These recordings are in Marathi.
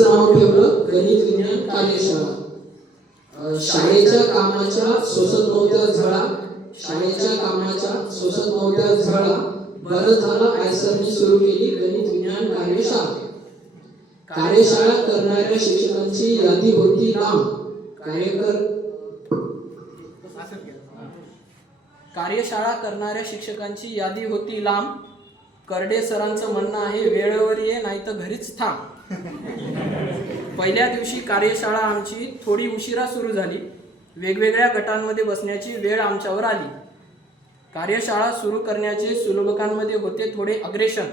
नाव ठेवलं गणित विज्ञान कार्यशाळा. शाळेच्या कामाच्या सोसत नव्हत्या झळा, शाळेच्या कामाच्या सोसत नव्हत्या झळा, बरं झालं आयसरने सुरू केली गणित विज्ञान कार्यशाळा. कार्यशाळा करणाऱ्या शिक्षकांची यादी होती लांब. कार्यशाळा करणाऱ्या शिक्षकांची यादी होती लांब. करडे सरांचं म्हणणं आहे वेळेवर ये नाही तर घरीच थांब. पहिल्या दिवशी कार्यशाळा आमची थोडी उशिरा सुरू झाली. वेगवेगळ्या गटांमध्ये बसण्याची वेळ आमच्यावर आली. कार्यशाळा सुरू करण्याचे सुलभकांमध्ये होते थोडे अग्रेशन.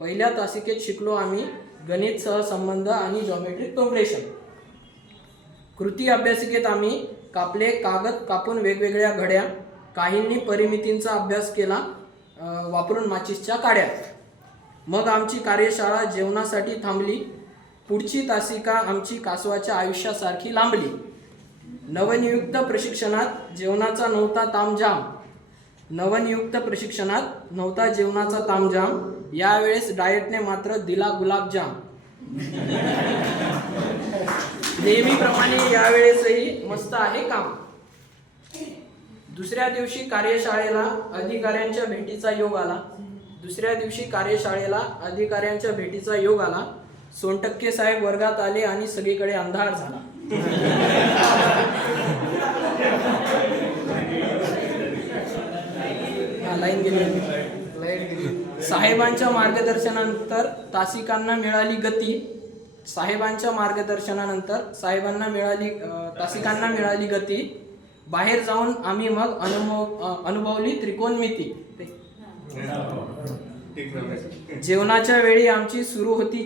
पहिल्या तासिकेत शिकलो आम्ही गणित सहसंबंध आणि जॉमेट्रिक प्रोग्रेशन. कृती अभ्यासिकेत आम्ही कापले कागद कापून वेगवेगळ्या घड्या. काहींनी परिमितींचा अभ्यास केला वापरून माचीसच्या काड्या. मग आमची कार्यशाळा जेवणासाठी थांबली. पुढची तासिका आमची कासवाच्या आयुष्यासारखी लांबली. नवनियुक्त प्रशिक्षणात जेवणाचा नव्हता तामझाम. नवनियुक्त प्रशिक्षणात नव्हता जेवणाचा तामझाम. यावेळेस डाएटने मात्र दिला गुलाबजाम. नेहमीप्रमाणे यावेळेसही मस्त आहे काम. दुसऱ्या दिवशी कार्यशाळेला अधिकाऱ्यांच्या भेटीचा योग आला. सोनटक्के साहेब वर्गात आले आणि सगळीकडे अंधार झाला. लाईन गेली. साहेबांच्या मार्गदर्शनानंतर तासिकांना मिळाली गती. बाहेर जाऊन आम्ही मग अनुभवली त्रिकोणमिती. जेवणाच्या वेळी आमची सुरू होती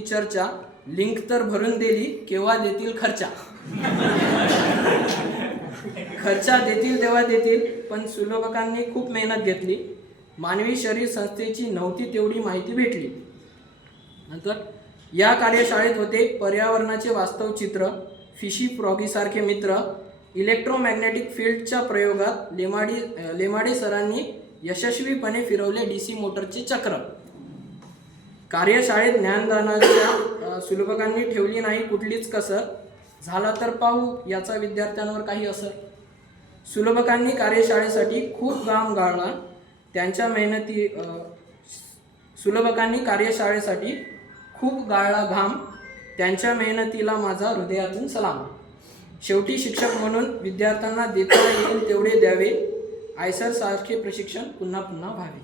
चर्चा. लिंक तर भरून दिली, केव्हा देतील खर्चा. खर्चा देतील तेव्हा देतील, पण सुलभकांनी खूप मेहनत घेतली. मानवी शरीर संस्थेची नव्हती तेवढी माहिती भेटली. नंतर या कार्यशाळेत होते पर्यावरणाचे वास्तव चित्र, फिशी फ्रॉगीसारखे मित्र. इलेक्ट्रोमॅग्नेटिक फील्डच्या प्रयोगात लेमाडे सरांनी यशस्वीपणे फिरवले DC मोटरचे चक्र. कार्यशाळेत ज्ञानदानाच्या सुलभकांनी ठेवली नाही कुठलीच कसर. झाला तर पाहू याचा विद्यार्थ्यांवर काही असर. सुलभकांनी कार्यशाळेसाठी खूप घाम गाळला. त्यांच्या मेहनतीला माझा हृदयातून सलाम. शेवटी शिक्षक म्हणून विद्यार्थ्यांना देता येईल तेवढे द्यावे. आयसर सारखे प्रशिक्षण पुन्हा पुन्हा व्हावे.